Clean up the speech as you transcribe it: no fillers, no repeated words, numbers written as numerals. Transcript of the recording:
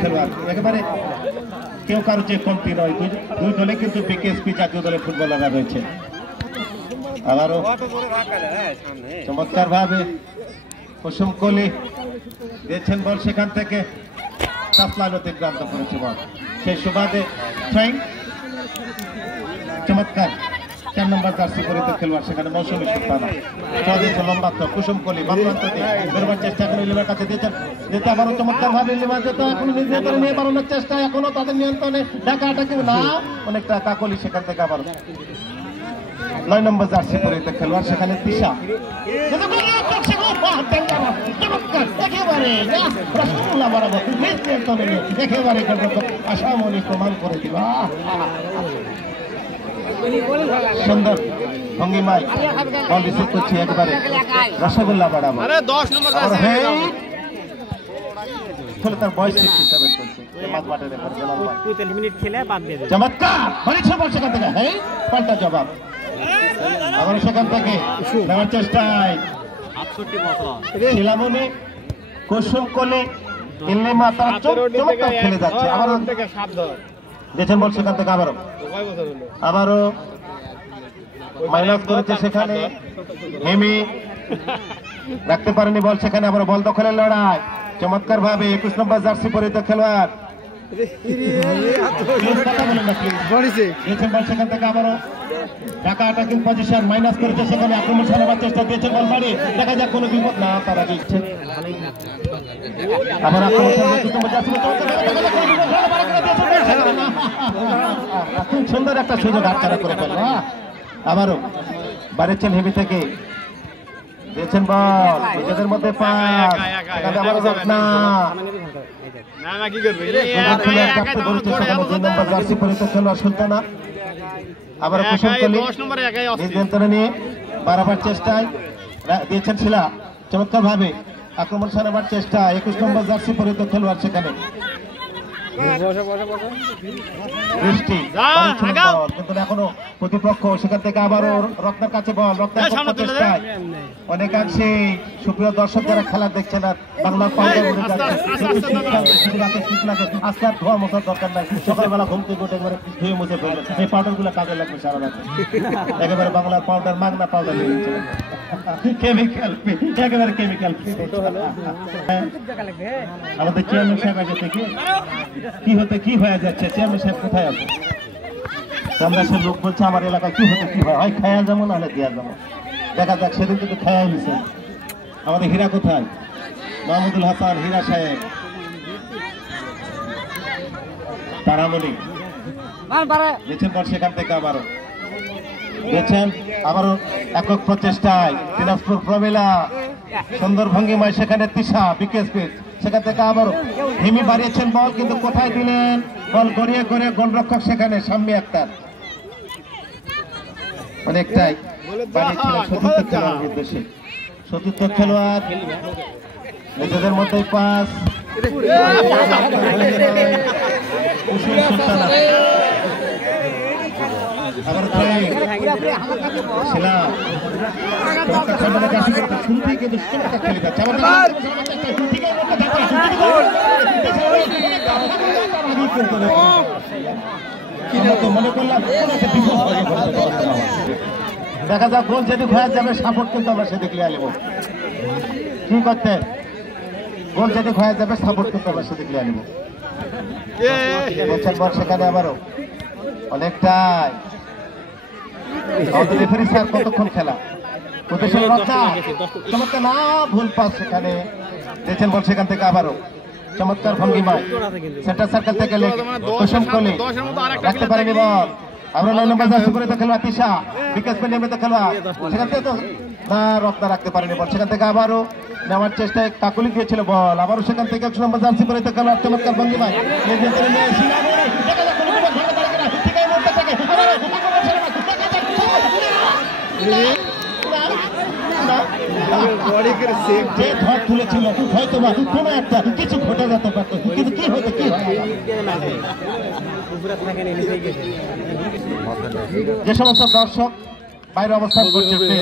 খেলোয়াড় একেবারে কেউ কারো যে কমতি নয়, দুই দলে কিন্তু বিকেএসপি জাতীয় দলের ফুটবলাররা রয়েছে। আবারও চমৎকার ভাবে কুসুম কলি দিয়েছেন বল, সেখান থেকে সাফলান অতিক্রান্ত করেছে বল, সেই সুবাদে চমৎকার 4 নম্বর জার্সি পরিহিত খেলোয়াড় সেখানে মৌসুমী সুলতানা লম্বা কুসুম কলি বেরোবার চেষ্টা করে লিমার কাছে দিয়েছেন, যেতে আবারও চমৎকার ভাবে লিমা যেত এখন নিজে করে নিয়ে বাড়ানোর চেষ্টা, এখনো তাদের নিয়ন্ত্রণে ঢাকাটাকে না অনেকটা কাকলি, সেখান থেকে আবার 9 নম্বর জার্সি পরিহিত খেলোয়াড় সেখানে তিশা একেবারে আশামণি প্রমাণ করে দিল। সুন্দর ভঙ্গিমায় বল রিসিভ করছি, একবারে রসগোল্লা বাড়াবো। তার বয়স 67 চলছে, চমৎকার সেখান থেকে পাল্টা জবাব, আবার সেখান থেকে নেওয়ার চেষ্টায় শিলামণি কুসুম কোলে খেলে যাচ্ছে, আবারও দেখছেন বল সেখান থেকে আবারও মাইনাস করেছে সেখানে হেমি, রাখতে পারেনি বল, সেখানে আবার বল দখলের লড়াই চমৎকার ভাবে 21 নম্বর জার্সি পরিহিত খেলোয়াড় সেখান থেকে আবারও ঢাকা অ্যাটাকিং পজিশন মাইনাস করেছে, সেখানে আক্রমণ চালাবার চেষ্টা দিয়েছে বল বাড়ি, দেখা যাক কোনো বিপদ না তার আগে ইচ্ছে আবার আক্রমণ খুব সুন্দর একটা সুযোগ হাতছাড়া করে ফেলল। আবারও বাড়িয়েছেন হেমি থেকে দিয়েছেন বল নিজেদের মধ্যে পাস, জার্সি পরিহিত খেলোয়াড় সুলতানা আবার কুসুম কলি নিয়ন্ত্রণে নিয়ে বাড়াবার চেষ্টায় দিয়েছেন শিলা, চমৎকার ভাবে আক্রমণ সারাবার চেষ্টা 21 নম্বর জার্সি পরিহিত খেলোয়াড় সেখানে কিন্তু এখনো প্রতিপক্ষ, সেখান থেকে আবারও রত্নার কাছে বল, রত্নার চেষ্টায় অনেকাংশে সুপ্রিয় দর্শক যারা খেলা দেখছেন আর বাংলার আজকে আর ধোয়া মোছার দরকার নাই, সকালবেলা ঘুম থেকে উঠে একবারে ধুয়ে মুছে ফেলবে, এই পাউডার গুলো কাজে লাগবে সারা রাত, একেবারে বাংলার পাউডার মাগনা পাউডার নিয়ে নিচ্ছে কেমিক্যাল একেবারে কেমিক্যাল। আমাদের চেয়ারম্যান সাহেব আগে থেকে কি হয়ে যাচ্ছে, চেয়ারম্যান সাহেব কোথায় আছে? আমরা সে লোক বলছে আমার এলাকায় কি হতে কি হয়, খায়া যেমন নাহলে দেওয়া যেমন, দেখা যাক সেদিন কিন্তু খায়াই নিছে। আমাদের হীরা কোথায়? মাহমুদুল হাসান হীরা সাহেব তারামণি দেখছেন বল, সেখান থেকে আবারও দেখছেন আবারও একক প্রচেষ্টায় দিনাজপুর প্রমিলা সুন্দর ভঙ্গিমায় সেখানে তিশা বিকেএসপি, সেখান থেকে আবারও হেমি বাড়িয়েছেন বল, কিন্তু কোথায় দিলেন বল গড়িয়ে গড়িয়ে গোলরক্ষক সেখানে সাম্মি আক্তার অনেকটাই সতীর্থ খেলোয়াড় নিজেদের মধ্যে পাস আবার মনে করলাম দেখা যাক গোল যেদিক হয়ে যাবে সাপোর্ট কিন্তু আমরা সেদিক লিয়ে নেব, কি করতে গোল যেদিক হয়ে যাবে সাপোর্ট কিন্তু আমরা সেদিক লিয়ে নেব। সেখানে আবারও অনেকটাই রেফারি স্যার কতক্ষণ খেলা চমৎকার না ভুল পাস সেখানে দিয়েছেন বল, সেখান থেকে আবারও চমৎকার ভঙ্গিমায় সেন্টার সার্কেল থেকে কুসুম কলি রাখতে পারেনি বল, আমরা 9 নম্বর জার্সি পরিহিত খেলোয়াড় তিশা বিকেএসপি নিয়মিত খেলোয়াড় সেখান থেকে তো না রত্না রাখতে পারেনি বল, সেখান থেকে আবারও নেওয়ার চেষ্টায় কাকুলি দিয়েছিল বল, আবারও সেখান থেকে 1 নম্বর জার্সি পরিহিত খেলোয়াড় চমৎকার ভঙ্গিমায় যে ধর তুলেছিল হয়তো বা কোনো একটা কিছু ঘটে যেতে পারত, কিন্তু কি হতো কি যে সমস্ত দর্শক বাইরে অবস্থান করছে